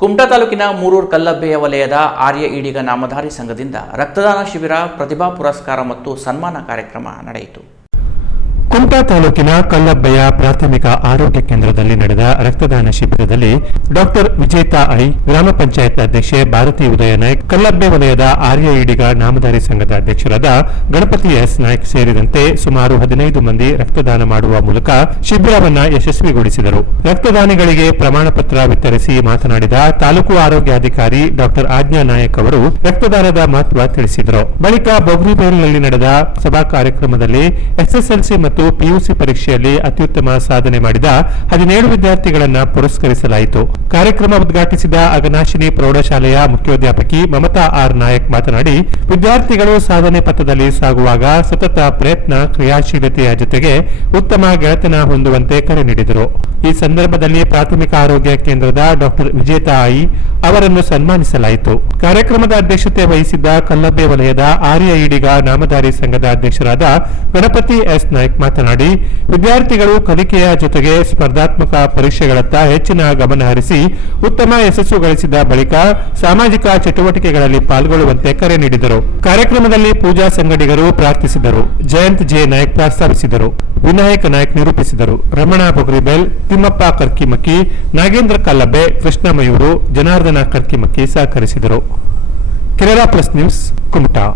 ಕುಮಟಾ ತಾಲೂಕಿನ ಮೂರೂರು ಕಲ್ಲಬ್ಬೆಯ ವಲಯದ ಆರ್ಯ ಈಡಿಗ ನಾಮಧಾರಿ ಸಂಘದಿಂದ ರಕ್ತದಾನ ಶಿಬಿರ, ಪ್ರತಿಭಾ ಪುರಸ್ಕಾರ ಮತ್ತು ಸನ್ಮಾನ ಕಾರ್ಯಕ್ರಮ ನಡೆಯಿತು. ಕುಮಟಾ ತಾಲೂಕಿನ ಕಲ್ಲಬ್ಬೆಯ ಪ್ರಾಥಮಿಕ ಆರೋಗ್ಯ ಕೇಂದ್ರದಲ್ಲಿ ನಡೆದ ರಕ್ತದಾನ ಶಿಬಿರದಲ್ಲಿ ಡಾಕ್ಟರ್ ವಿಜೇತಾ ಐ, ಗ್ರಾಮ ಪಂಚಾಯತ್ ಅಧ್ಯಕ್ಷೆ ಭಾರತಿ ಉದಯ ನಾಯ್ಕ್, ಕಲ್ಲಬ್ಬೆ ವಲಯದ ಆರ್ಯ ಈಡಿಗ ನಾಮಧಾರಿ ಸಂಘದ ಅಧ್ಯಕ್ಷರಾದ ಗಣಪತಿ ಎಸ್ ನಾಯ್ಕ್ ಸೇರಿದಂತೆ ಸುಮಾರು ಹದಿನೈದು ಮಂದಿ ರಕ್ತದಾನ ಮಾಡುವ ಮೂಲಕ ಶಿಬಿರವನ್ನ ಯಶಸ್ವಿಗೊಳಿಸಿದರು. ರಕ್ತದಾನಿಗಳಿಗೆ ಪ್ರಮಾಣ ಪತ್ರ ವಿತರಿಸಿ ಮಾತನಾಡಿದ ತಾಲೂಕು ಆರೋಗ್ಯಾಧಿಕಾರಿ ಡಾಕ್ಟರ್ ಆಜ್ಞಾ ನಾಯಕ್ ಅವರು ರಕ್ತದಾನದ ಮಹತ್ವ ತಿಳಿಸಿದರು. ಬಳಿಕ ಬೊಗ್ರಿಬೇಲ್ನಲ್ಲಿ ನಡೆದ ಸಭಾ ಕಾರ್ಯಕ್ರಮದಲ್ಲಿ ಎಸ್ಎಸ್ಎಲ್ಸಿ ಮತ್ತು ಪಿಯುಸಿ ಪರೀಕ್ಷೆಯಲ್ಲಿ ಅತ್ಯುತ್ತಮ ಸಾಧನೆ ಮಾಡಿದ ಹದಿನೇಳು ವಿದ್ಯಾರ್ಥಿಗಳನ್ನ ಪುರಸ್ಕರಿಸಲಾಯಿತು. ಕಾರ್ಯಕ್ರಮ ಉದ್ಘಾಟಿಸಿದ ಅಗನಾಶಿನಿ ಪ್ರೌಢಶಾಲೆಯ ಮುಖ್ಯೋಧ್ಯಾಪಕಿ ಮಮತಾ ಆರ್ ನಾಯಕ್ ಮಾತನಾಡಿ, ವಿದ್ಯಾರ್ಥಿಗಳು ಸಾಧನೆ ಪಥದಲ್ಲಿ ಸಾಗುವಾಗ ಸತತ ಪ್ರಯತ್ನ, ಕ್ರಿಯಾಶೀಲತೆಯ ಜೊತೆಗೆ ಉತ್ತಮ ಗೆಳೆತನ ಹೊಂದುವಂತೆ ಕರೆ ನೀಡಿದರು. ಈ ಸಂದರ್ಭದಲ್ಲಿ ಪ್ರಾಥಮಿಕ ಆರೋಗ್ಯ ಕೇಂದ್ರದ ಡಾಕ್ಟರ್ ವಿಜೇತಾ ಐ ಅವರನ್ನು ಸನ್ಮಾನಿಸಲಾಯಿತು. ಕಾರ್ಯಕ್ರಮದ ಅಧ್ಯಕ್ಷತೆ ವಹಿಸಿದ್ದ ಕಲ್ಲಬ್ಬೆ ವಲಯದ ಆರ್ಯ ಈಡಿಗ ನಾಮಧಾರಿ ಸಂಘದ ಅಧ್ಯಕ್ಷರಾದ ಗಣಪತಿ ಎಸ್ ನಾಯ್ಕ್ ಮಾತನಾಡಿ, ವಿದ್ಯಾರ್ಥಿಗಳು ಕಲಿಕೆಯ ಜೊತೆಗೆ ಸ್ಪರ್ಧಾತ್ಮಕ ಪರೀಕ್ಷೆಗಳತ್ತ ಹೆಚ್ಚಿನ ಗಮನ ಹರಿಸಿ ಉತ್ತಮ ಯಶಸ್ಸು ಗಳಿಸಿದ ಬಳಿಕ ಸಾಮಾಜಿಕ ಚಟುವಟಿಕೆಗಳಲ್ಲಿ ಪಾಲ್ಗೊಳ್ಳುವಂತೆ ಕರೆ ನೀಡಿದರು. ಕಾರ್ಯಕ್ರಮದಲ್ಲಿ ಪೂಜಾ ಸಂಗಡಿಗರು ಪ್ರಾರ್ಥಿಸಿದರು. ಜಯಂತ್ ಜೆ. ನಾಯಕ್ ಪ್ರಸ್ತಾವಿಸಿದರು. ವಿನಾಯಕ ನಾಯಕ್ ನಿರೂಪಿಸಿದರು. Ramana ಬೊಗ್ರಿಬೆಲ್, Timmappa Karkimakki, Nagendra Kallabbe Krishna Mayuru Janardhana Karkimakki ಸಹಕರಿಸಿದರು. Kerala plus news, Kumta.